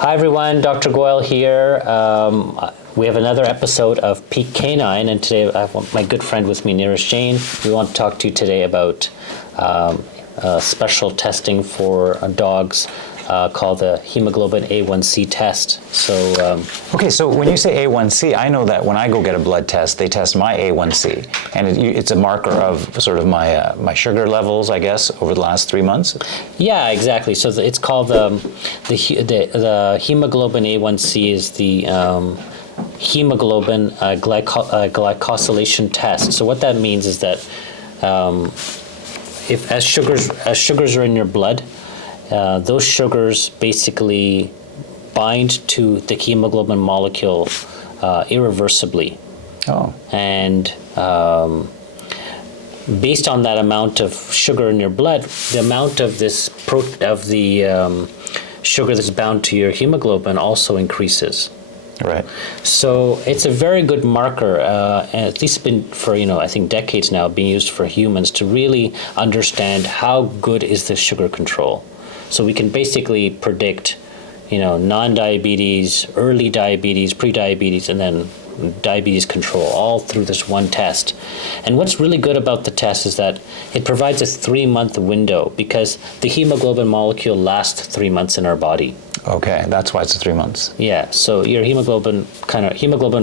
Hi everyone, Dr. Goel here. We have another episode of Peak Canine, and today I have my good friend with me, Neeraj Jain. We want to talk to you today about special testing for dogs called the Hemoglobin A1C test. Okay, so when you say A1C, I know that when I go get a blood test, they test my A1C, and it's a marker of sort of my sugar levels, I guess, over the last 3 months. Yeah, exactly. So it's called the Hemoglobin A1C is the hemoglobin glycosylation test. So what that means is that if as sugars are in your blood, those sugars basically bind to the hemoglobin molecule irreversibly. Oh. And based on that amount of sugar in your blood, the amount of sugar that's bound to your hemoglobin also increases. Right. So it's a very good marker, and at least been for, I think decades now, being used for humans to really understand how good is the sugar control. So we can basically predict, non-diabetes, early diabetes, pre-diabetes, and then diabetes control all through this one test. And what's really good about the test is that it provides a 3-month window because the hemoglobin molecule lasts 3 months in our body. Okay, that's why it's 3 months. Yeah, so your hemoglobin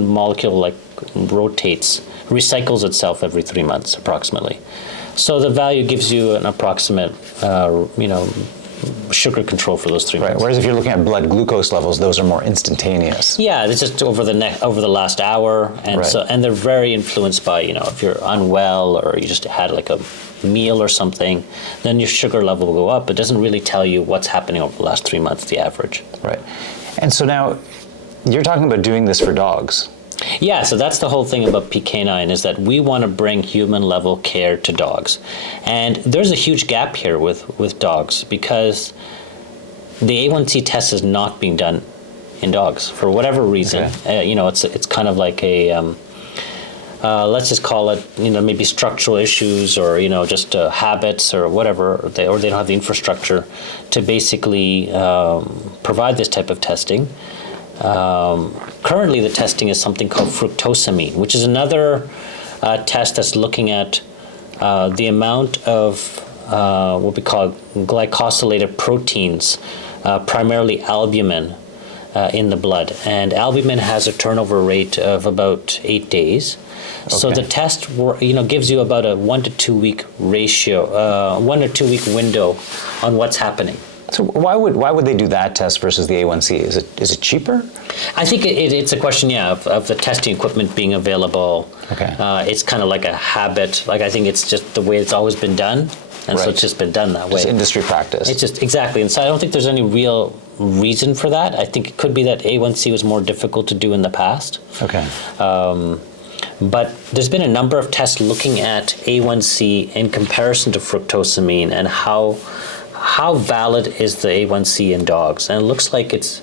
molecule recycles itself every 3 months approximately. So the value gives you an approximate, sugar control for those 3 months. Right. Whereas if you're looking at blood glucose levels, those are more instantaneous. Yeah, it's just over the last hour, and right. and they're very influenced by if you're unwell or you just had like a meal or something, then your sugar level will go up. It doesn't really tell you what's happening over the last 3 months, the average. Right. And so now you're talking about doing this for dogs. Yeah, so that's the whole thing about Peak Canine is that we want to bring human-level care to dogs. And there's a huge gap here with dogs because the A1C test is not being done in dogs for whatever reason. Okay. It's kind of like a, let's just call it, maybe structural issues or, just habits or whatever, or they don't have the infrastructure to basically provide this type of testing. Currently, the testing is something called fructosamine, which is another test that's looking at the amount of what we call glycosylated proteins, primarily albumin, in the blood. And albumin has a turnover rate of about 8 days. Okay. So the test, gives you about a 1 to 2 week ratio, 1 or 2 week window on what's happening. So why would they do that test versus the A1C? Is it cheaper? I think it's a question, of the testing equipment being available. Okay. It's kind of like a habit. Like I think it's just the way it's always been done, and so it's just been done that way. Just industry practice. It's just exactly, and so I don't think there's any real reason for that. I think it could be that A1C was more difficult to do in the past. Okay. But there's been a number of tests looking at A1C in comparison to fructosamine and how valid is the A1C in dogs. And it looks like it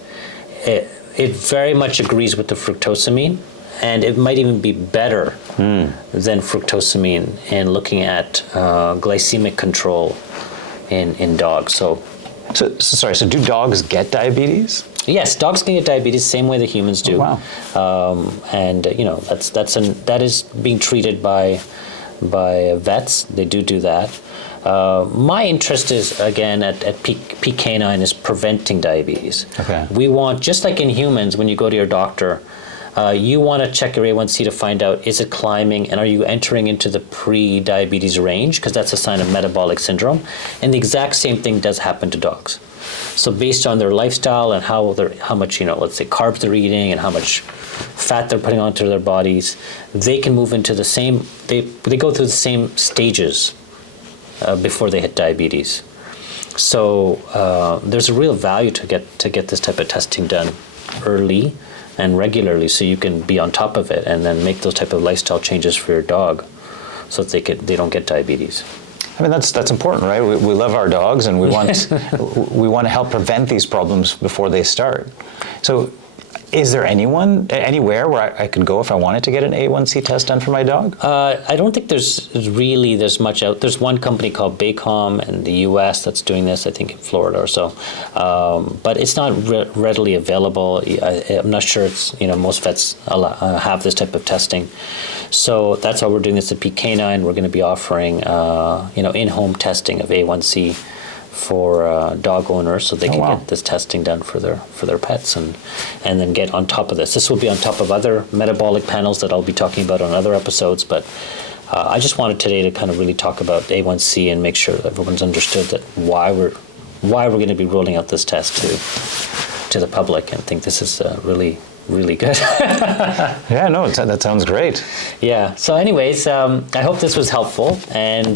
very much agrees with the fructosamine, and it might even be better than fructosamine in looking at glycemic control in dogs. So do dogs get diabetes? Yes, dogs can get diabetes same way that humans do. Oh, wow. That is being treated by vets. They do that. My interest is, again, at Peak Canine is preventing diabetes. Okay. We want, just like in humans, when you go to your doctor, you want to check your A1C to find out, is it climbing and are you entering into the pre-diabetes range? Because that's a sign of metabolic syndrome. And the exact same thing does happen to dogs. So based on their lifestyle and how much, let's say carbs they're eating and how much fat they're putting onto their bodies, they can move into the same, they go through the same stages before they hit diabetes. So there's a real value to get this type of testing done early and regularly, so you can be on top of it and then make those type of lifestyle changes for your dog, so that they don't get diabetes. I mean, that's important, right? We love our dogs, and we want to help prevent these problems before they start. So Is there anywhere where I could go if I wanted to get an A1C test done for my dog? I don't think there's much out. There's one company called Baycom in the U.S. that's doing this, I think in Florida or so, but it's not readily available. I'm not sure it's, most vets have this type of testing. So that's how we're doing this at Canine. We're going to be offering, in-home testing of A1C for dog owners, so they can get this testing done for their pets, and then get on top of this. This will be on top of other metabolic panels that I'll be talking about on other episodes. But I just wanted today to kind of really talk about A1C and make sure that everyone's understood that why we're going to be rolling out this test to the public, and think this is really good. Yeah, no, that sounds great. Yeah. So, anyways, I hope this was helpful, and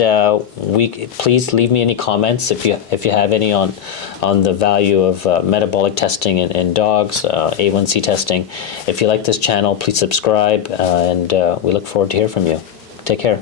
please leave me any comments if you have any on the value of metabolic testing in dogs, A1C testing. If you like this channel, please subscribe, and we look forward to hear from you. Take care.